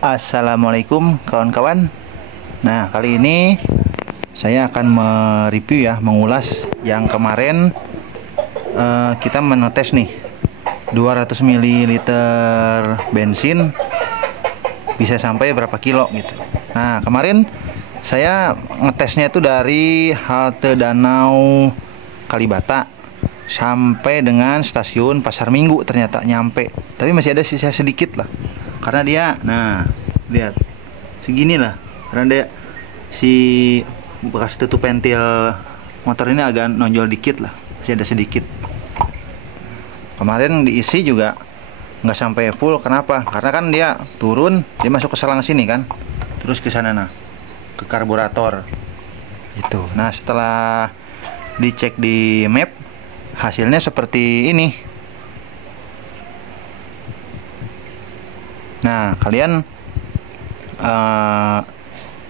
Assalamualaikum kawan-kawan. Nah, kali ini saya akan mereview ya, mengulas yang kemarin kita menetes nih 200 ml bensin bisa sampai berapa kilo gitu. Nah, kemarin saya ngetesnya itu dari halte Danau Kalibata sampai dengan stasiun Pasar Minggu, ternyata nyampe. Tapi masih ada sisa sedikit lah. Karena dia, nah, lihat segini lah. Karena dia si bekas tutup ventil motor ini agak nonjol dikit lah, masih ada sedikit. Kemarin diisi juga nggak sampai full. Kenapa? Karena kan dia turun, dia masuk ke selang sini kan, terus ke sana, nah, ke karburator itu. Nah, setelah dicek di map, hasilnya seperti ini. Nah, kalian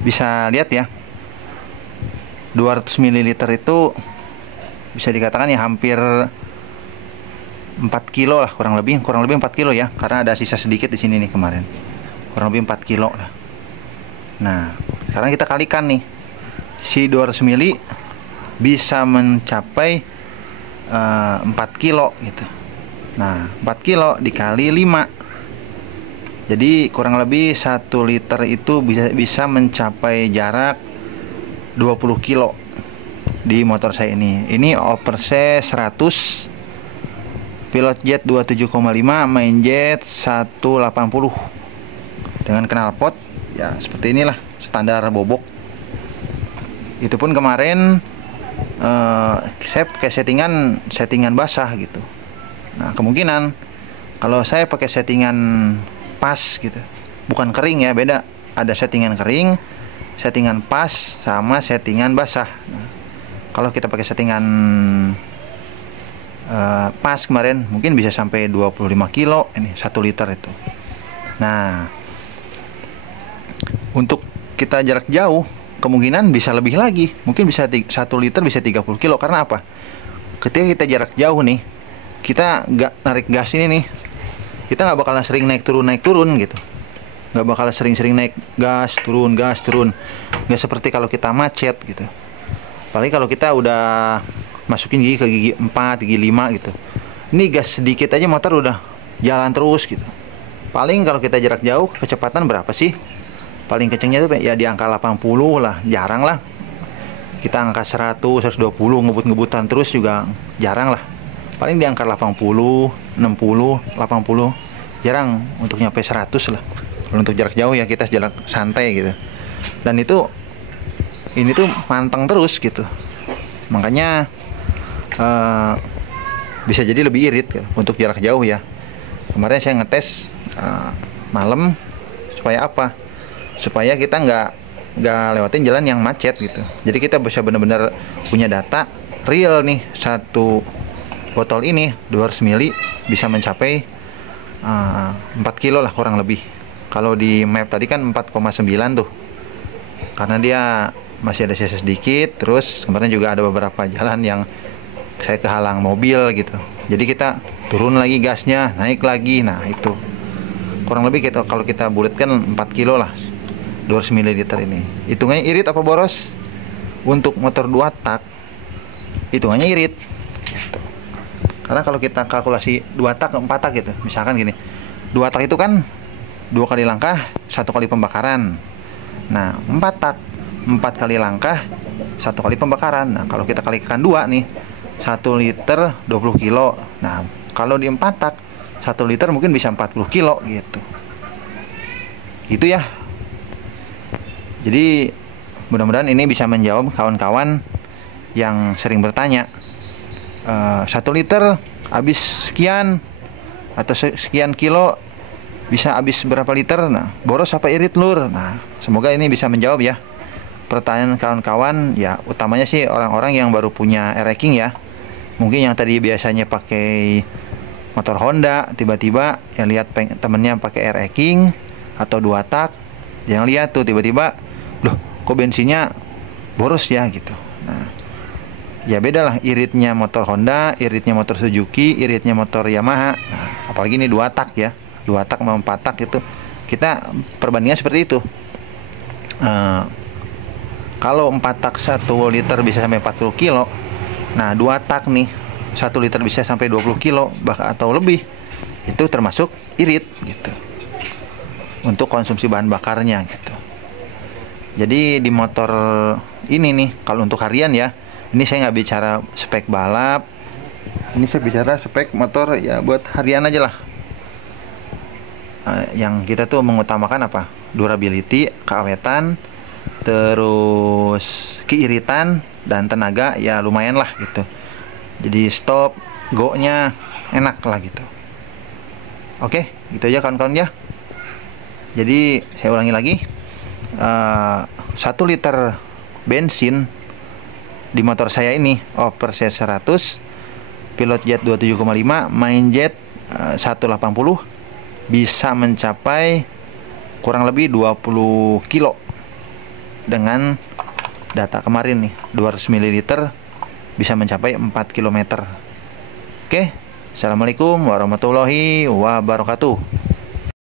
bisa lihat ya, 200 ml itu bisa dikatakan ya hampir 4 kilo lah, kurang lebih 4 kilo ya, karena ada sisa sedikit di sini nih kemarin, kurang lebih 4 kilo lah. Nah, sekarang kita kalikan nih, si 200 ml bisa mencapai 4 kilo gitu. Nah, 4 kilo dikali 5, jadi kurang lebih 1 liter itu bisa mencapai jarak 20 kilo di motor saya ini. Ini Overse 100, Pilot Jet 27,5, Main Jet 180 dengan knalpot ya seperti inilah, standar bobok. Itu pun kemarin saya pakai settingan basah gitu. Nah, kemungkinan kalau saya pakai settingan pas gitu, bukan kering ya, beda. Ada settingan kering, settingan pas, sama settingan basah. Nah, kalau kita pakai settingan pas kemarin mungkin bisa sampai 25 kilo ini 1 liter itu. Nah, untuk kita jarak jauh kemungkinan bisa lebih lagi, mungkin bisa 1 liter bisa 30 kilo. Karena apa? Ketika kita jarak jauh nih, kita nggak narik gas ini nih, kita nggak bakalan sering naik turun gitu, nggak bakalan sering naik gas turun. Nggak seperti kalau kita macet gitu. Apalagi kalau kita udah masukin gigi ke gigi 4, gigi 5 gitu, ini gas sedikit aja motor udah jalan terus gitu. Paling kalau kita jarak jauh kecepatan berapa sih? Paling kencengnya tuh ya di angka 80 lah, jarang lah kita angka 100, 120 ngebut-ngebutan terus juga jarang lah. Paling di angka 80, 60, 80, jarang untuk nyampe 100 lah. Kalau untuk jarak jauh ya kita jarak santai gitu. Dan ini tuh manteng terus gitu. Makanya bisa jadi lebih irit gitu, untuk jarak jauh ya. Kemarin saya ngetes malam, supaya apa? Supaya kita nggak lewatin jalan yang macet gitu. Jadi kita bisa benar-benar punya data real nih, satu botol ini 200 ml bisa mencapai 4 kilo lah kurang lebih. Kalau di map tadi kan 4,9 tuh, karena dia masih ada sisa sedikit. Terus kemarin juga ada beberapa jalan yang saya kehalang mobil gitu, jadi kita turun lagi gasnya, naik lagi. Nah, itu kurang lebih kita, kalau kita bulatkan 4 kilo lah 200 ml ini. Hitungannya irit apa boros? Untuk motor 2 tak hitungannya irit gitu. Karena kalau kita kalkulasi 2 tak ke 4 tak gitu, misalkan gini, 2 tak itu kan 2 kali langkah 1 kali pembakaran. Nah, 4 tak 4 kali langkah 1 kali pembakaran. Nah, kalau kita kalikan 2 nih, 1 liter 20 kilo. Nah, kalau di 4 tak 1 liter mungkin bisa 40 kilo gitu. Itu ya. Jadi mudah-mudahan ini bisa menjawab kawan-kawan yang sering bertanya, 1 liter habis sekian atau sekian kilo bisa habis berapa liter. Nah, boros apa irit lur? Nah, semoga ini bisa menjawab ya pertanyaan kawan-kawan ya, utamanya sih orang-orang yang baru punya air-racking ya. Mungkin yang tadi biasanya pakai motor Honda, tiba-tiba yang lihat temennya pakai air-racking atau 2 tak, yang lihat tuh tiba-tiba, loh kok bensinnya boros ya gitu. Nah, ya beda lah iritnya motor Honda, iritnya motor Suzuki, iritnya motor Yamaha. Nah, apalagi ini 2 tak ya, 2 tak sama 4 tak itu Kita perbandingan seperti itu. Kalau 4 tak 1 liter bisa sampai 40 kilo. Nah 2 tak nih 1 liter bisa sampai 20 kilo bahkan atau lebih. Itu termasuk irit gitu, untuk konsumsi bahan bakarnya gitu. Jadi di motor ini nih, kalau untuk harian ya, ini saya nggak bicara spek balap, ini saya bicara spek motor ya buat harian aja lah. Yang kita tuh mengutamakan apa? Durability, keawetan, terus keiritan dan tenaga ya lumayan lah gitu. Jadi stop, go-nya enak lah gitu. Oke, gitu aja kawan-kawan ya. Jadi saya ulangi lagi, 1 liter bensin di motor saya ini Overset 100, Pilot Jet 27,5, Main Jet 180 bisa mencapai kurang lebih 20 kilo dengan data kemarin nih, 200 ml bisa mencapai 4 km. Oke, assalamualaikum warahmatullahi wabarakatuh.